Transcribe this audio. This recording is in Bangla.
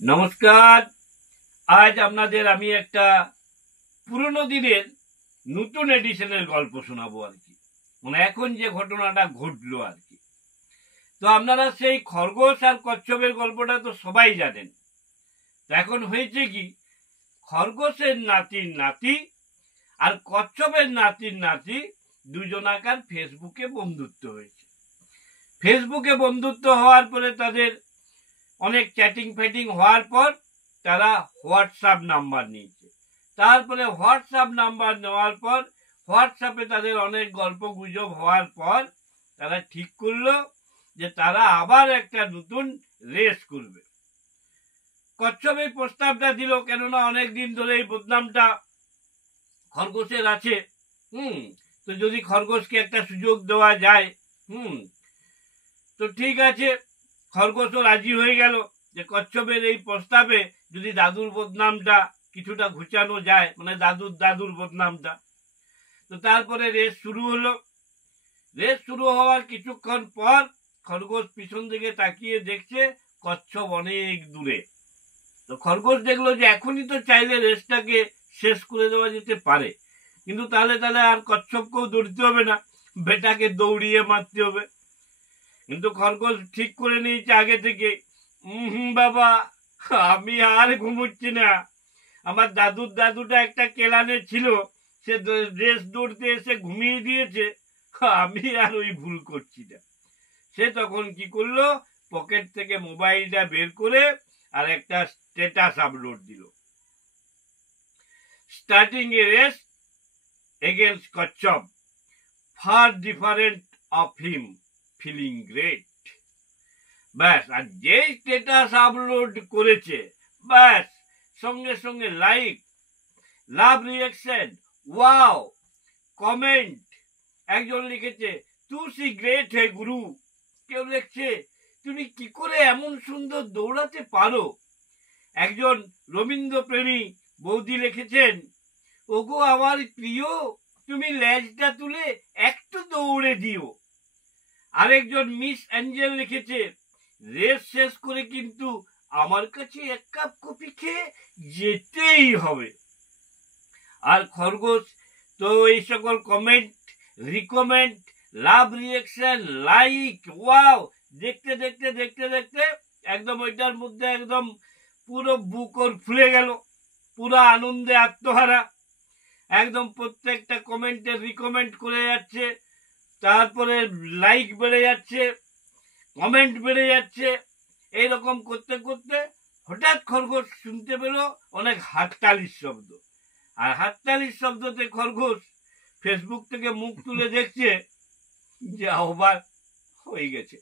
নমস্কার। আজ আপনাদের আমি একটা পুরনো দিনের নতুন এডিশনের গল্প শোনাবো আর কি। মানে এখন যে ঘটনাটা ঘটলো আর কি। তো আপনারা সেই খরগোশ আর কচ্ছপের গল্পটা তো সবাই জানেন। তো এখন হয়েছে কি, খরগোশের নাতির নাতি আর কচ্ছপের নাতির নাতি দুজনাকার ফেসবুকে বন্ধুত্ব হয়েছে। ফেসবুকে বন্ধুত্ব হওয়ার পরে তাদের অনেক চ্যাটিং ফ্যাটিং হওয়ার পর তারা হোয়াটসঅ্যাপ নাম্বার নিয়েছে। তারপরে হোয়াটসঅ্যাপ নাম্বার নেওয়ার পর হোয়াটসঅ্যাপে তাদের অনেক গল্প গুজব হওয়ার পর তারা ঠিক করলো যে তারা আবার একটা নতুন রেস করবে। কচ্ছপ এই প্রস্তাবটা দিল, কেননা অনেক দিন ধরে এই বদনামটা খরগোশের আছে। তো যদি খরগোশকে একটা সুযোগ দেওয়া যায়, তো ঠিক আছে, খরগোশও রাজি হয়ে গেল যে কচ্ছপের এই প্রস্তাবে যদি দাদুর বদনামটা কিছুটা ঘুচানো যায়, মানে দাদুর বদনামটা। তো তারপরে রেস শুরু হলো। রেস শুরু হওয়ার কিছুক্ষণ পর খরগোশ পিছন দিকে তাকিয়ে দেখছে কচ্ছপ অনেক দূরে। তো খরগোশ দেখলো যে এখনই তো চাইলে রেসটাকে শেষ করে দেওয়া যেতে পারে, কিন্তু তাহলে আর কচ্ছপকেও দৌড়তে হবে না, বেটাকে দৌড়িয়ে মারতে হবে। কিন্তু খরগোশ ঠিক করে নিয়েছে আগে থেকে, বাবা আমি আর ঘুমোচ্ছি না। আমার দাদুটা একটা কেলানে ছিল, সে রেস দৌড়তে এসে ঘুমিয়ে দিয়েছে, আমি আর ওই ভুল করছি না। সে তখন কি করলো, পকেট থেকে মোবাইলটা বের করে আর একটা স্ট্যাটাস আপলোড দিল, স্টার্টিং এ রেস এগেন্স্ট কচ্ছপ, far different of him, feeling great. ব্যাস, আর যে স্ট্যাটাস আপলোড করেছে ব্যাস সঙ্গে সঙ্গে like, love, reaction, wow, comment. একজন লিখেছে তু সি গ্রেট হে গুরু। কেউ লিখছে তুমি কি করে এমন সুন্দর দৌড়াতে পারো। একজন রবীন্দ্র প্রেমী বৌদি লিখেছেন, ওগো আমার প্রিয়, তুমি লেজটা তুলে একটু দৌড়ে দিও। আরেকজন মিস অ্যাঞ্জেল লিখেছে, রেস শেষ করে কিন্তু আমার কাছে এক কাপ কফি খেয়ে যেতেই হবে। আর খরগোশ তো এই সকল কমেন্ট, রিকমেন্ড, লাভ, রিয়াকশন, লাইক, ওয়াও দেখতে দেখতে দেখতে দেখতে একদম ওইটার মধ্যে একদম পুরো বুক ওর ফুলে গেল, পুরো আনন্দে আত্মহারা। একদম প্রত্যেকটা কমেন্টে রিকমেন্ড করে যাচ্ছে, তারপরে লাইক বেড়ে যাচ্ছে, কমেন্ট বেড়ে যাচ্ছে। এইরকম করতে করতে হঠাৎ খরগোশ শুনতে পেল অনেক হাততালির শব্দ। আর হাততালির শব্দতে খরগোশ ফেসবুক থেকে মুখ তুলে দেখছে যে অবাক হয়ে গেছে।